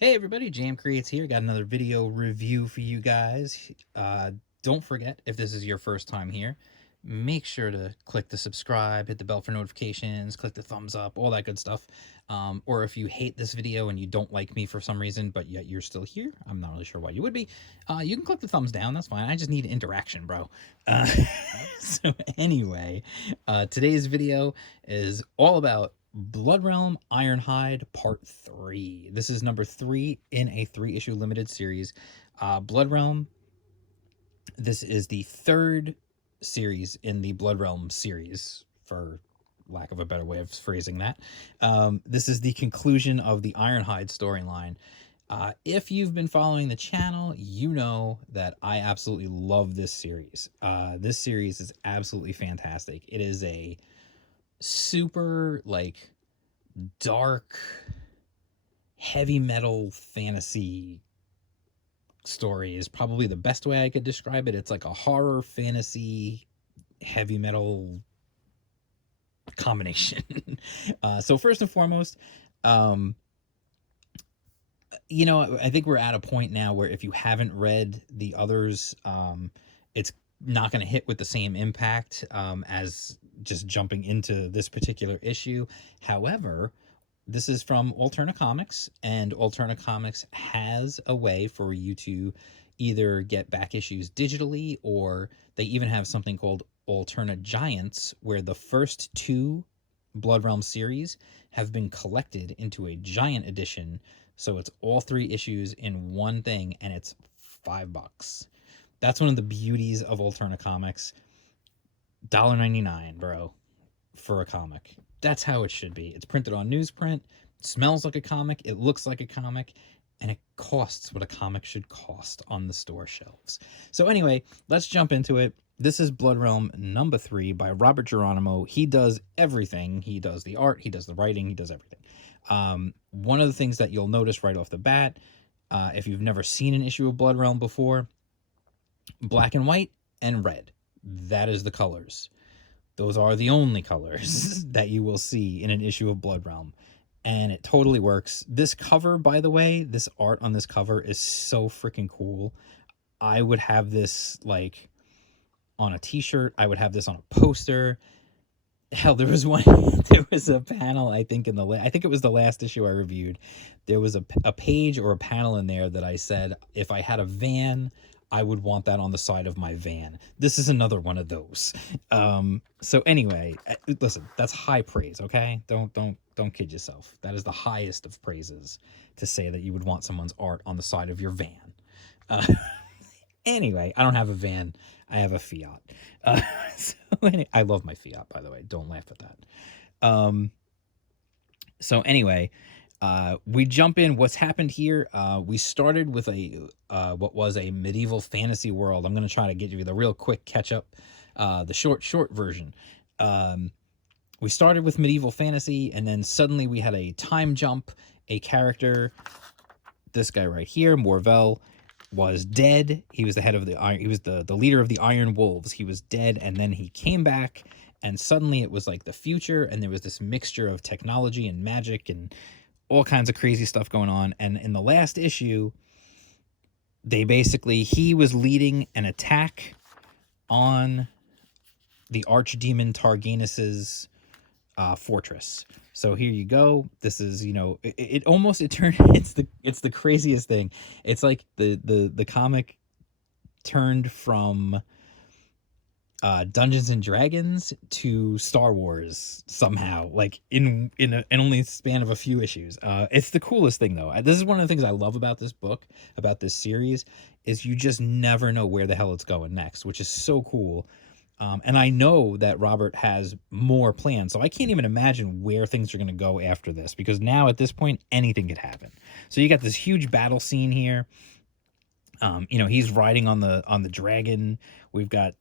Hey everybody, Jam Creates here. Got another video review for you guys. Don't forget, if this is your first time here, make sure to click the subscribe, hit the bell for notifications, click the thumbs up, all that good stuff. Or if you hate this video and you don't like me for some reason, but yet you're still here, I'm not really sure why you would be, you can click the thumbs down. That's fine. I just need interaction, bro. Uh, so anyway, today's video is all about Blood Realm Ironhide Part 3. This is number 3 in a 3-issue limited series. Blood Realm, this is the third series in the Blood Realm series, for lack of a better way of phrasing that. This is the conclusion of the Ironhide storyline. If you've been following the channel, you know that I absolutely love this series. This series is absolutely fantastic. It is a super, like, dark, heavy metal fantasy story is probably the best way I could describe it. It's like a horror fantasy heavy metal combination. So first and foremost, you know, I think we're at a point now where if you haven't read the others, it's not going to hit with the same impact as just jumping into this particular issue. However, this is from Alterna Comics, and Alterna Comics has a way for you to either get back issues digitally, or they even have something called Alterna Giants, where the first 2 Blood Realm series have been collected into a giant edition. So it's all 3 issues in one thing, and it's $5. That's one of the beauties of Alterna Comics. $1.99, bro, for a comic. That's how it should be. It's printed on newsprint, it smells like a comic, it looks like a comic, and it costs what a comic should cost on the store shelves. So anyway, let's jump into it. This is Blood Realm number 3 by Robert Geronimo. He does everything. He does the art, he does the writing, he does everything. One of the things that you'll notice right off the bat, if you've never seen an issue of Blood Realm before, black and white and red. That is the colors. Those are the only colors that you will see in an issue of Blood Realm. And it totally works. This cover, by the way, this art on this cover is so freaking cool. I would have this, like, on a t-shirt. I would have this on a poster. Hell, there was one, there was a panel, I think I think it was the last issue I reviewed. There was a page or a panel in there that I said, if I had a van, I would want that on the side of my van. This is another one of those. So anyway, listen, that's high praise, okay? Don't kid yourself. That is the highest of praises, to say that you would want someone's art on the side of your van. Anyway, I don't have a van. I have a Fiat. So I love my Fiat, by the way. Don't laugh at that. So anyway, we jump in. What's happened here? We started with a what was a medieval fantasy world. I'm going to try to get you the real quick catch up, the short version. We started with medieval fantasy, and then suddenly we had a time jump. A character, this guy right here, Morvel, was dead. He was the head of the iron. He was the leader of the Iron Wolves. He was dead, and then he came back, and suddenly it was like the future, and there was this mixture of technology and magic and all kinds of crazy stuff going on. And in the last issue, he was leading an attack on the archdemon Targanus's fortress. So here you go. This is, you know, it turned, it's the craziest thing. It's like the comic turned from Dungeons and Dragons to Star Wars somehow, like in only span of a few issues. It's the coolest thing, though. This is one of the things I love about this book, about this series, is you just never know where the hell it's going next, which is so cool. And I know that Robert has more plans, so I can't even imagine where things are going to go after this, because now at this point, anything could happen. So you got this huge battle scene here. You know, he's riding on the dragon. We've got,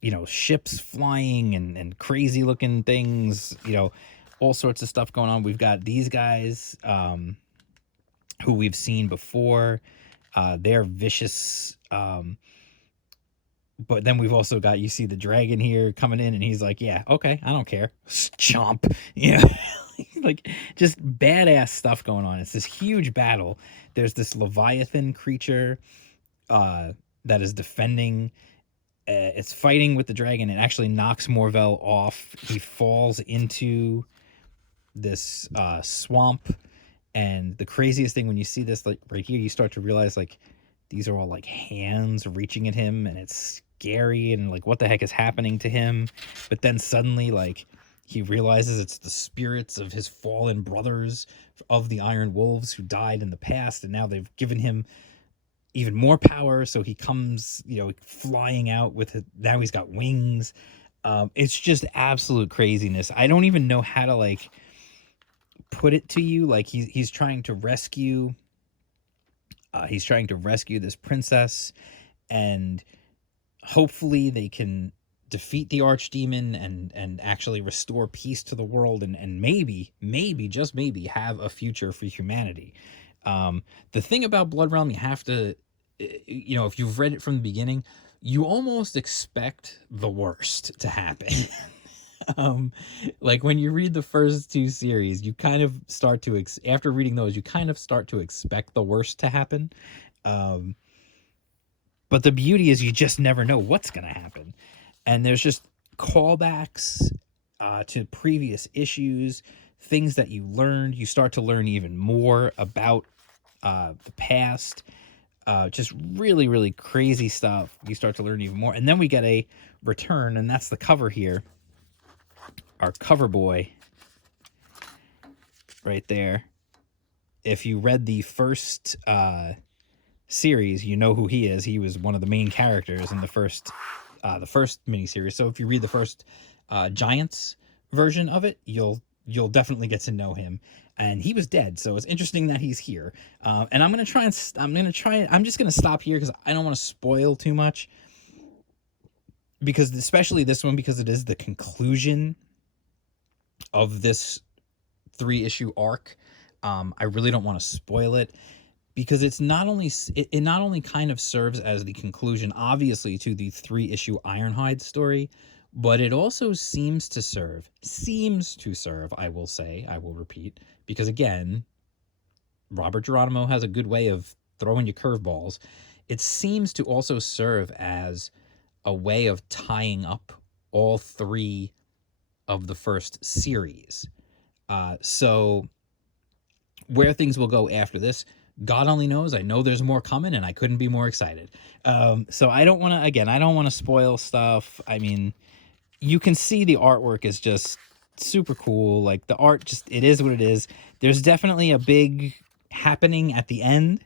you know, ships flying and crazy looking things, you know, all sorts of stuff going on. We've got these guys who we've seen before. They're vicious. But then we've also got, you see the dragon here coming in, and he's like, yeah, okay, I don't care. Chomp. Yeah. Like, just badass stuff going on. It's this huge battle. There's this Leviathan creature that is defending. It's fighting with the dragon. It actually knocks Morvel off. He falls into this swamp. And the craziest thing when you see this, like right here, you start to realize like these are all like hands reaching at him, and it's scary, and like what the heck is happening to him. But then suddenly, like, he realizes it's the spirits of his fallen brothers of the Iron Wolves who died in the past, and now they've given him even more power. So he comes, flying out with it. Now he's got wings. It's just absolute craziness. I don't even know how to like put it to you. Like, he's trying to rescue this princess, and hopefully they can defeat the archdemon and actually restore peace to the world, and maybe just maybe have a future for humanity. The thing about Blood Realm, you have to, if you've read it from the beginning, you almost expect the worst to happen. Like when you read the first two series, you kind of start to after reading those, you kind of start to expect the worst to happen. But the beauty is you just never know what's going to happen. And there's just callbacks to previous issues, things that you learned. You start to learn even more about the past. Just really, really crazy stuff. You start to learn even more. And then we get a return, and that's the cover here. Our cover boy right there. If you read the first series, you know who he is. He was one of the main characters in the first miniseries. So if you read the first Giants version of it, you'll definitely get to know him. And he was dead, so it's interesting that he's here. And I'm just gonna stop here because I don't want to spoil too much. Because especially this one, because it is the conclusion of this 3-issue arc. I really don't want to spoil it, because it not only kind of serves as the conclusion, obviously, to the 3-issue Ironhide story, but it also seems to serve, I will repeat, because again, Robert Geronimo has a good way of throwing you curveballs. It seems to also serve as a way of tying up all 3 of the first series. So where things will go after this, God only knows. I know there's more coming, and I couldn't be more excited. So I don't want to spoil stuff. I mean, you can see the artwork is just super cool. Like, the art, it is what it is. There's definitely a big happening at the end.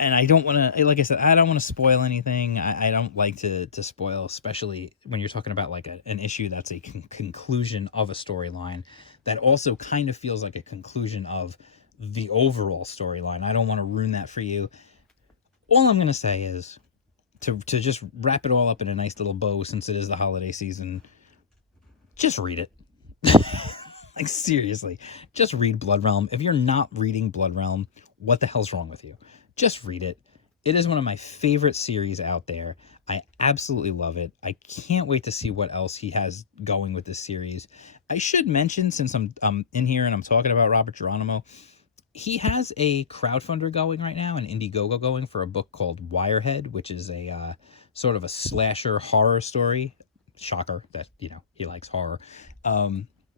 And I don't want to, like I said, I don't want to spoil anything. I don't like to spoil, especially when you're talking about like an issue that's a conclusion of a storyline that also kind of feels like a conclusion of the overall storyline. I don't want to ruin that for you. All I'm going to say is to just wrap it all up in a nice little bow, since it is the holiday season, just read it. Like, seriously, just read Blood Realm. If you're not reading Blood Realm, what the hell's wrong with you? Just read it. It is one of my favorite series out there. I absolutely love it. I can't wait to see what else he has going with this series. I should mention, since I'm in here and I'm talking about Robert Geronimo, he has a crowdfunder going right now, an Indiegogo going, for a book called Wirehead, which is a sort of a slasher horror story. Shocker that, he likes horror.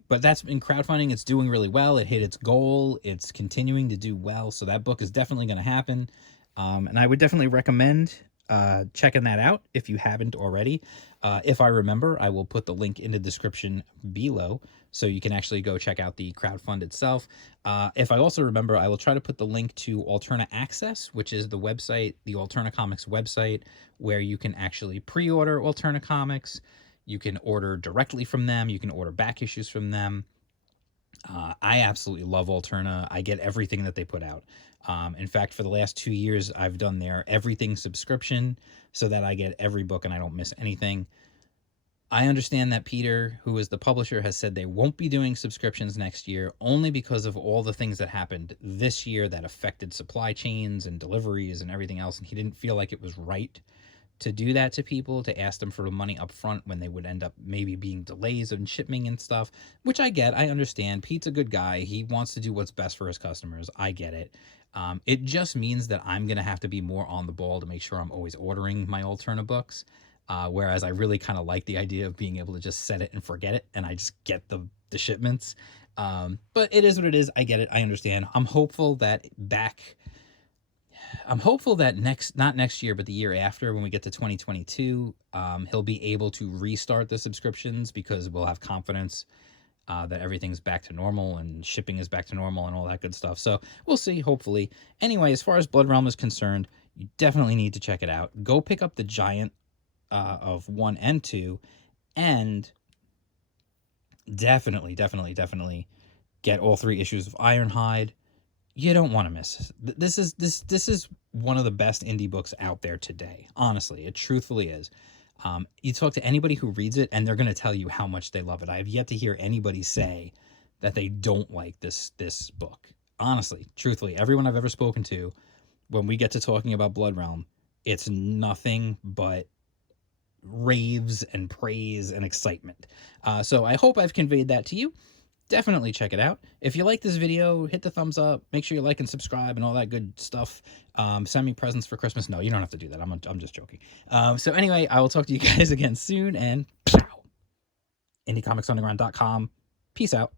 But that's in crowdfunding. It's doing really well. It hit its goal. It's continuing to do well. So that book is definitely going to happen. And I would definitely recommend checking that out if you haven't already. If I remember, I will put the link in the description below, so you can actually go check out the crowdfund itself. If I also remember, I will try to put the link to Alterna Access, which is the website, the Alterna Comics website, where you can actually pre-order Alterna Comics. You can order directly from them. You can order back issues from them. I absolutely love Alterna. I get everything that they put out. In fact, for the last 2 years, I've done their everything subscription so that I get every book and I don't miss anything. I understand that Peter, who is the publisher, has said they won't be doing subscriptions next year, only because of all the things that happened this year that affected supply chains and deliveries and everything else. And he didn't feel like it was right to do that to people, to ask them for the money up front when they would end up maybe being delays in shipping and stuff, which I get. I understand. Pete's a good guy. He wants to do what's best for his customers. I get it. It just means that I'm going to have to be more on the ball to make sure I'm always ordering my Alterna books. Whereas I really kind of like the idea of being able to just set it and forget it, and I just get the shipments. But it is what it is. I get it. I understand. I'm hopeful that not next year, but the year after, when we get to 2022, he'll be able to restart the subscriptions, because we'll have confidence that everything's back to normal and shipping is back to normal and all that good stuff. So we'll see, hopefully. Anyway, as far as Blood Realm is concerned, you definitely need to check it out. Go pick up the Giant of 1 and 2, and definitely get all 3 issues of Ironhide. You don't want to miss this. This is one of the best indie books out there today. Honestly, it truthfully is. You talk to anybody who reads it, and they're going to tell you how much they love it. I have yet to hear anybody say that they don't like this book. Honestly, truthfully, everyone I've ever spoken to, when we get to talking about Blood Realm, it's nothing but raves and praise and excitement. So I hope I've conveyed that to you. Definitely check it out. If you like this video, hit the thumbs up. Make sure you like and subscribe and all that good stuff. Send me presents for Christmas. No, you don't have to do that. I'm just joking. So anyway, I will talk to you guys again soon, and IndieComicsUnderground.com. Peace out.